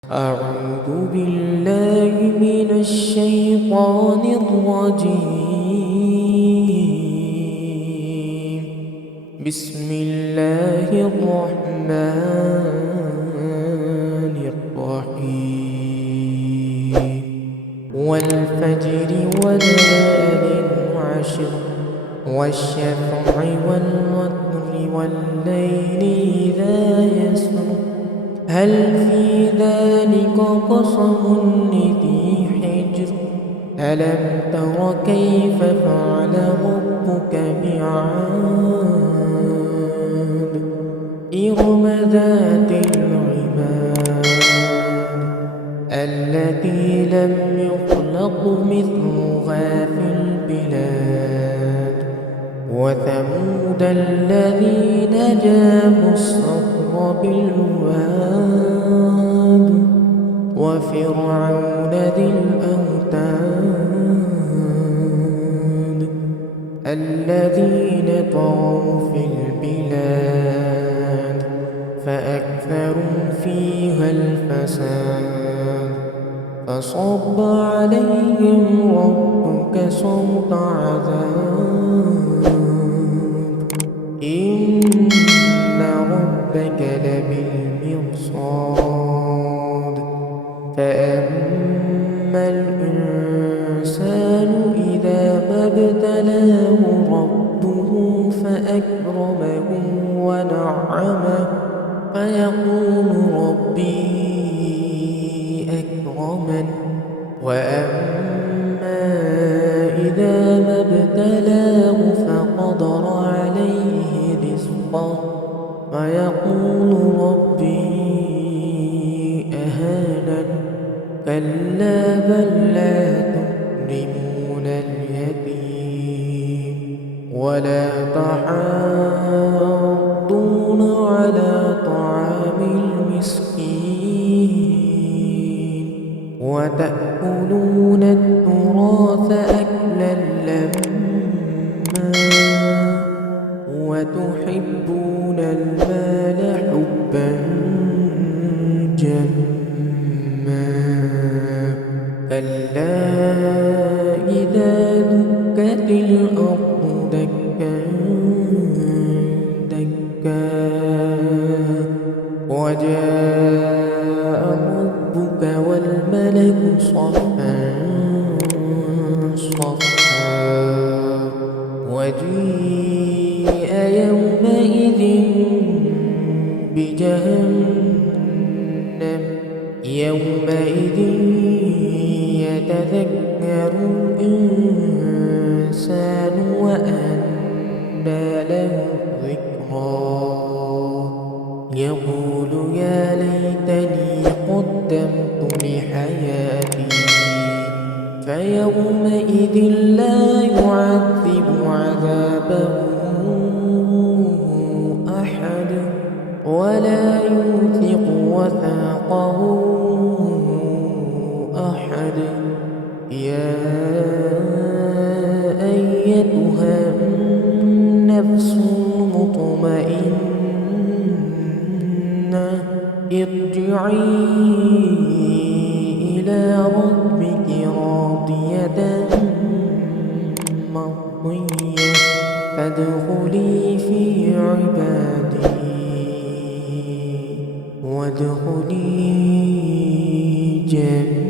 أعوذ بالله من الشيطان الرجيم. بسم الله الرحمن الرحيم. والفجر وليال عشر والشفع والوتر والليل إذا يسر هل في ذلك قسم لذي حجر ألم تر كيف فعل ربك بعاد إرم ذات العماد التي لم يخلق مثلها في البلاد وثمود الذين جابوا الصخر بالواد وفرعون ذي الأوتاد الذين طغوا في البلاد فأكثروا فيها الفساد فصب عليهم ربك صوت عذاب إن ربك لبالمرصاد فأما الإنسان إذا ما ابتلاه ربه فأكرمه ونعمه فيقول ربي أكرمن وأما إذا ما ابتلاه فقدر عليه رزقه فيقول ربي أهانن كلا بل لا تكرمون اليتيم ولا تحاضون على طعام المسكين وتأكلون التراث أكلا لما وتحبون المال حبا جما كلا إذا دكت الأرض دكا دكا وجاء ربك والملك صفا صفا وجيء يومئذ بجهنم يومئذ يتذكر الإنسان وأنى له الذكرى يقول يا ليتني قدمت لحياتي فيومئذ لا يعذب عذابه أحد ولا يوثق وثاقه أحد يا أيتها النفس المطمئنة ارجعي إلى ربك راضية مرضية فادخلي في عبادي وادخلي جنتي.